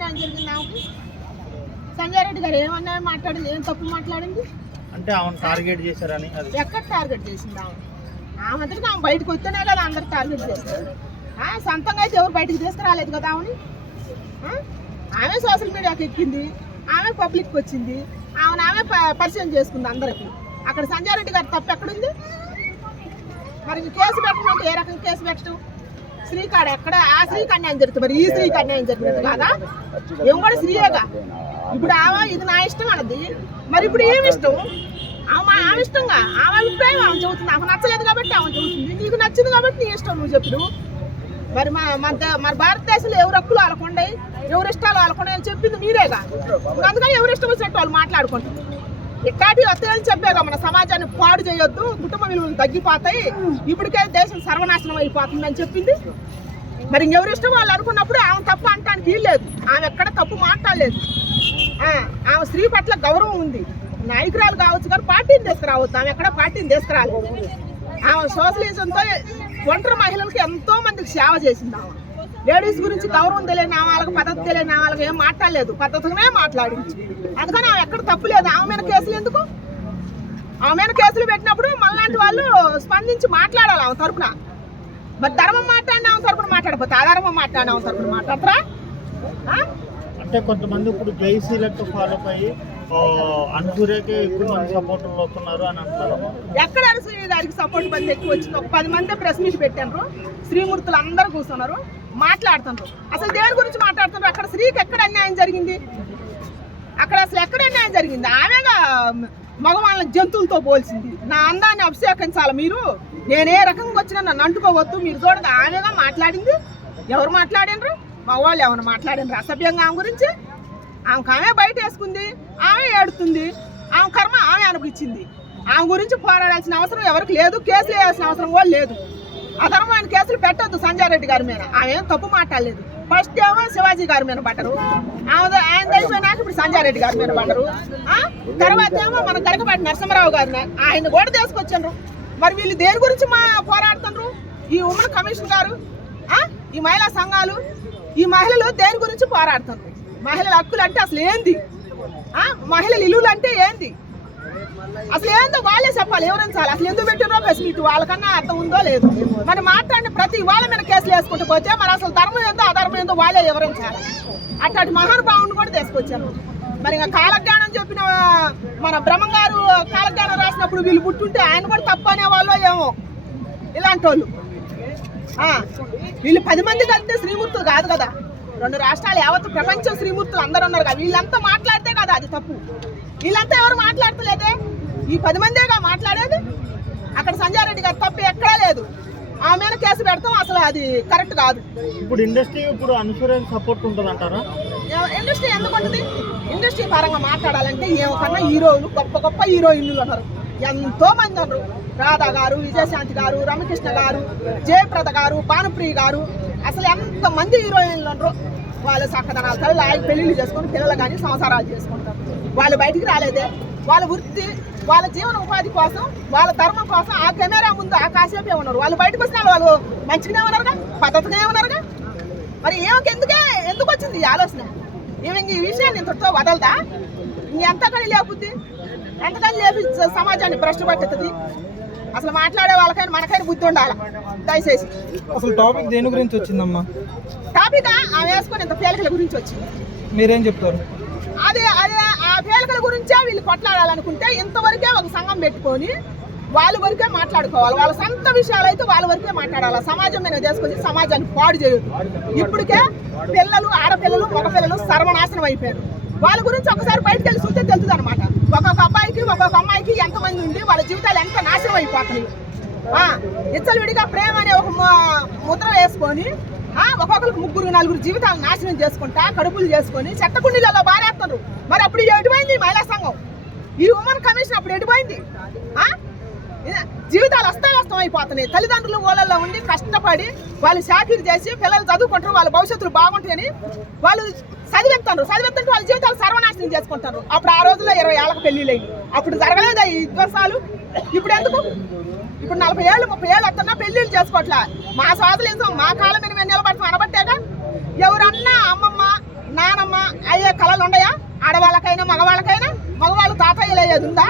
అన్యాయం జరిగింది నాకు. సంజయ్ రెడ్డి గారు ఏమన్నా మాట్లాడింది, ఏం తప్పు మాట్లాడింది అంటే ఆమెను టార్గెట్ చేశారని. అది ఎక్కడ టార్గెట్ చేసింది ఆమె అంతటికి ఆమె బయటకు వస్తేనే కదా అందరు టార్గెట్ చేస్తారు. సొంతంగా అయితే ఎవరు బయటకు తీసుకురాలేదు కదా ఆమెని. ఆమె సోషల్ మీడియాకి ఎక్కింది, ఆమె పబ్లిక్కి వచ్చింది, ఆమె పరిచయం చేసుకుంది అందరికి. అక్కడ సంజయ్ రెడ్డి గారి తప్పు ఎక్కడుంది? మరి కేసు పెట్టమంటే ఏ రకంగా కేసు పెట్టడం? శ్రీకాడ ఎక్కడ? ఆ స్త్రీకి అన్యాయం జరుగుతుంది, మరి ఈ స్త్రీకి అన్యాయం జరుగుతుంది కాదా? ఏం కూడా స్త్రీయేగా. ఇప్పుడు ఆమె ఇది నా ఇష్టం అన్నది, మరి ఇప్పుడు ఏమి ఇష్టం? ఆమె ఇష్టంగా ఆమె అభిప్రాయం ఆమె చెబుతుంది. ఆమె నచ్చలేదు కాబట్టి ఆమె చెబుతుంది, నీకు నచ్చింది కాబట్టి నీ ఇష్టం నువ్వు చెప్పుడు. మరి మన భారతదేశంలో ఎవరు హక్కులు వాళ్ళకుండయి, ఎవరు ఇష్టాలు వాళ్ళకుండయి అని చెప్పింది మీరేగా. అందుకని ఎవరు ఇష్టం వచ్చినట్టు వాళ్ళు మాట్లాడుకుంటారు. ఇట్లాంటి వస్తాయని చెప్పాగా మన సమాజాన్ని పాడు చేయొద్దు, కుటుంబ విలువలు తగ్గిపోతాయి, ఇప్పటికే దేశం సర్వనాశనం అయిపోతుందని చెప్పింది. మరి ఇంకెవరు ఇష్టం వాళ్ళు అనుకున్నప్పుడు ఆమె తప్పు అంటానికి వీల్లేదు. ఆమె ఎక్కడ తప్పు మాట్లాడలేదు. ఆమె స్త్రీ పట్ల గౌరవం ఉంది, నాయకురాలు కావచ్చు కానీ పార్టీని తీసుకురావద్దు. ఆమె ఎక్కడ పార్టీని తీసుకురాలేదు. ఆమె సోషలిజంతో ఒంటరి మహిళలకు ఎంతో మందికి సేవ చేసింది. ఆమె లేడీస్ గురించి గౌరవం తెలియని వాళ్ళకి, పద్ధతి తెలియని వాళ్ళకి ఏం మాట్లాడలేదు, పద్ధతిగానే మాట్లాడింది. అందుకని ఆమె ఎక్కడ తప్పు లేదు. ఆమె మీద కేసులు ఎందుకు? ఆమె మీద కేసులు పెట్టినప్పుడు మనలాంటి వాళ్ళు స్పందించి మాట్లాడాలి ఆమె తరపున. మరి ధర్మం మాట్లాడిన ఆమె తరపున మాట్లాడకపోతే అధర్మం మాట్లాడిన ఆమె తరపున మాట్లాడతారా? అంటే కొంతమంది ఇప్పుడు జైసీలకు ఫాలో అయ్యి అనసూయకి ఎక్కువ మంది సపోర్టర్లు వస్తున్నారు అని అంటారు. ఎక్కడ అనసూయ గారికి సపోర్ట్ మంది ఎక్కువ వచ్చింది? ఒక 10 మంది ప్రెస్ మీట్ పెట్టారు, శ్రీమూర్తులు అందరూ కూర్చున్నారు, మాట్లాడుతున్నారు. అసలు దేని గురించి మాట్లాడుతున్నారు? అక్కడ స్త్రీకి ఎక్కడ అన్యాయం జరిగింది? అక్కడ అసలు ఎక్కడ అన్యాయం జరిగింది? ఆమెగా మగవాళ్ళని జంతువులతో పోల్చింది. నా అందాన్ని అభిషేకించాలి మీరు, నేనే రకంగా వచ్చినా నన్ను అంటుకోవద్దు మీరు చూడదు. ఆమెగా మాట్లాడింది. ఎవరు మాట్లాడినరు? మగవాళ్ళు ఏమైనా మాట్లాడినరు అసభ్యంగా ఆమె గురించి? ఆమె బయట వేసుకుంది, ఆమె ఏడుతుంది, ఆమె కర్మ ఆమె అనిపించింది. ఆమె గురించి పోరాడాల్సిన అవసరం ఎవరికి లేదు, కేసులు వేయాల్సిన అవసరం కూడా లేదు. అధర్మమైన కేసులు పెట్టొద్దు సంజయ్ రెడ్డి గారి మీద. ఆమె ఏం తప్పు మాట్లాడలేదు. ఫస్ట్ ఏమో శివాజీ గారి మీద పడ్డరు, ఆయన అయిపోయినాక ఇప్పుడు సంజయ్ రెడ్డి గారి మీద పడ్డరు. తర్వాత ఏమో మన గడకపాటి నరసింహరావు గారిని ఆయన కూడా తీసుకొచ్చారు. మరి వీళ్ళు దేని గురించి పోరాడుతున్నారు? ఈ ఉమెన్ కమిషన్ గారు, ఈ మహిళా సంఘాలు, ఈ మహిళలు దేని గురించి పోరాడుతున్నారు? మహిళల హక్కులు అంటే అసలు ఏంది? మహిళల ఇల్లులు అంటే ఏంది? అసలు ఏందో వాళ్ళే చెప్పాలి, వివరించాలి. అసలు ఎందుకు పెట్టినో ప్రెస్ మీట్ వాళ్ళకన్నా అర్థం ఉందో లేదు. మరి మాట్లాడిన ప్రతి వాళ్ళ మీద కేసులు వేసుకుంటూ పోతే మరి అసలు ధర్మం ఏందో అధర్మం ఏందో వాళ్ళే వివరించాలి. అట్లాంటి మహానుభావుని కూడా తీసుకొచ్చారు. మరి ఇంకా కాలజ్ఞానం చెప్పిన మన బ్రహ్మంగారు కాలజ్ఞానం రాసినప్పుడు వీళ్ళు పుట్టుంటే ఆయన కూడా తప్పు అనేవాళ్ళు ఏమో. ఇలాంటి వాళ్ళు వీళ్ళు 10 మంది కలిస్తే శ్రీమూర్తులు కాదు కదా. 2 రాష్ట్రాలు యావత్ ప్రపంచం శ్రీమూర్తులు అందరూ ఉన్నారు కదా. వీళ్ళంతా మాట్లాడితే కదా అది తప్పు. వీళ్ళంతా ఎవరు మాట్లాడతలేదే, ఈ 10 మందేగా మాట్లాడేది. అక్కడ సంజయ్ రెడ్డి గారు తప్పు ఎక్కడా లేదు. ఆమె మీద కేసు పెడతాం, అసలు అది కరెక్ట్ కాదు. ఇప్పుడు ఇండస్ట్రీ ఇప్పుడు అనసూయకి సపోర్ట్ ఉంటుంది అంటారా? ఇండస్ట్రీ ఎందుకు ఉంటుంది? ఇండస్ట్రీ పరంగా మాట్లాడాలంటే ఏమన్నా హీరోలు, గొప్ప గొప్ప హీరోయిన్లు ఉన్నారు, ఎంతో మంది ఉన్నారు. రాధా గారు, విజయశాంతి గారు, రమకృష్ణ గారు, జయప్రద గారు, భానుప్రియ గారు, అసలు ఎంతమంది హీరోయిన్లు ఉన్నారు. వాళ్ళు చక్కదనాలతో పెళ్లిళ్ళు చేసుకొని పిల్లలు కానీ సంసారాలు చేసుకుంటారు. వాళ్ళు బయటికి రాలేదే. వాళ్ళ వృత్తి, వాళ్ళ జీవన ఉపాధి కోసం, వాళ్ళ ధర్మం కోసం ఆ కెమెరా ముందు ఆ కాసేపే ఉన్నారు. వాళ్ళు బయటకు వచ్చిన వాళ్ళు మంచిగానే ఉన్నారుగా, పద్ధతిగానే ఉన్నారుగా. మరి ఎందుకు వచ్చింది ఈ ఆలోచన? ఈ విషయాన్ని ఇంతటితో వదలదా? ఎంతకని లేపుద్ది, ఎంతకని లేపి సమాజాన్ని భ్రష్టు పట్టుతుంది. అసలు మాట్లాడే వాళ్ళకైనా మనకైనా బుద్ధి ఉండాలి దయచేసి. అసలు టాపిక్ దేని గురించి వచ్చిందమ్మా? టాపిక్ ఆమె వేసుకొని ఇంత పేలికల గురించి వచ్చింది. మీరేం చెప్తారు? అదే ఆ పేలికల గురించే వీళ్ళు కొట్లాడాలనుకుంటే ఇంతవరకే ఒక సంఘం పెట్టుకొని వాళ్ళ వరకే మాట్లాడుకోవాలి. వాళ్ళ సొంత విషయాలు అయితే వాళ్ళ వరకే మాట్లాడాలి. సమాజం మీద తీసుకొచ్చి సమాజాన్ని పాడు చేయదు. ఇప్పటికే పిల్లలు, ఆడపిల్లలు, మగపిల్లలు సర్వనాశనం అయిపోయారు. వాళ్ళ గురించి ఒకసారి బయటకు వెళ్ళి చూస్తే తెలుస్తుంది అనమాట. ఒక్కొక్క అబ్బాయికి ఒక్కొక్క అమ్మాయికి ఎంతమంది ఉండి వాళ్ళ జీవితాలు ఎంత నాశనం అయిపోతున్నాయి. ఇచ్చలవిడిగా ప్రేమ అనే ఒక ముద్ర వేసుకొని ఒక్కొక్కరికి 3-4 జీవితాలు నాశనం చేసుకుంటా కడుపులు చేసుకొని చెత్తకుండీలలో బారేస్తున్నారు. మరి అప్పుడు ఎటుపోయింది మహిళా సంఘం? ఈ ఉమెన్ కమిషన్ అప్పుడు ఎటుపోయింది? జీవితాలు అస్తవ్యస్తం అయిపోతున్నాయి. తల్లిదండ్రులు ఊళ్ళల్లో ఉండి కష్టపడి వాళ్ళు చాకరీ చేసి పిల్లలు చదువుకుంటారు, వాళ్ళ భవిష్యత్తులు బాగుంటాయని వాళ్ళు చదివెత్తుంటే వాళ్ళ జీవితాలు సర్వనాశనం చేసుకుంటారు. అప్పుడు ఆ రోజుల్లో 20 ఏళ్ళకి పెళ్లిళ్ళు అయ్యి అప్పుడు జరగలేదా ఈ విధ్వంసాలు? ఇప్పుడు ఎందుకు? ఇప్పుడు 40 ఏళ్ళు 30 ఏళ్ళు వస్తున్నా పెళ్లిళ్ళు చేసుకోవట్లా. మా సోదరులు మా కాలం మీద మేము నిలబడతాం అనబట్టేగా. ఎవరన్నా అమ్మమ్మ నానమ్మ ఉందా?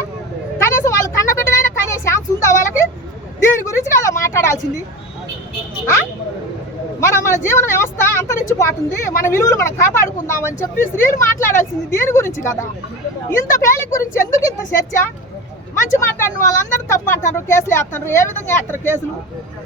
కనీసం వాళ్ళు కన్నబిడ్డనైనా కనే ఛాన్స్ ఉందా వాళ్ళకి? దీని గురించి కదా మాట్లాడాల్సింది. మన జీవన వ్యవస్థ అంతరించిపోతుంది, మన విలువలు మనం కాపాడుకుందామని చెప్పి స్త్రీలు మాట్లాడాల్సింది దీని గురించి కదా. ఇంత పేలిక గురించి ఎందుకు ఇంత చర్చ? మంచి మాట్లాడిన వాళ్ళందరూ తప్పు అంటారు, కేసులు వేస్తారు. ఏ విధంగా వేస్తారు కేసులు?